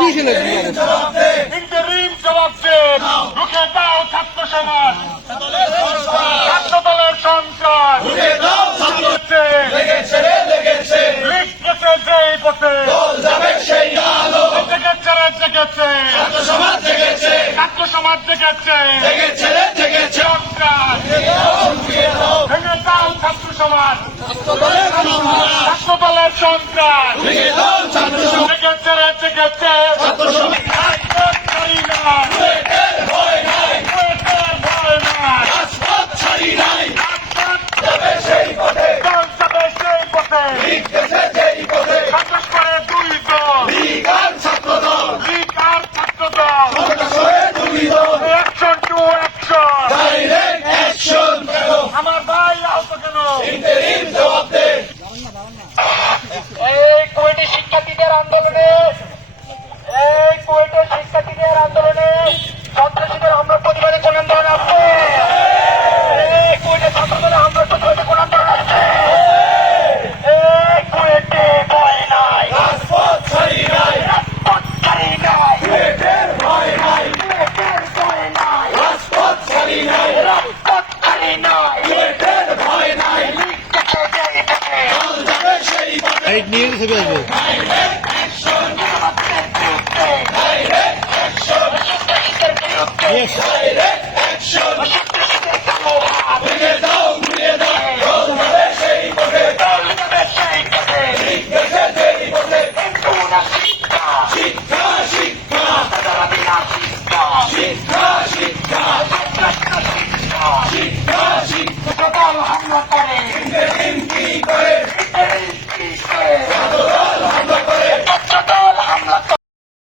কি ছিল ইন্টারিম জবাব দেন রুখে দাও ছাত্র সমাজ। ছাত্র দলের সংসার পথে জেগেছে ছাত্র সমাজ সমাজ জেগেছে জেগেছে সংসার ভেঙে দাও ছাত্র সমাজ। ছাত্র লাইট নিয়ে ছবি আসবে She সকাল হামলা করে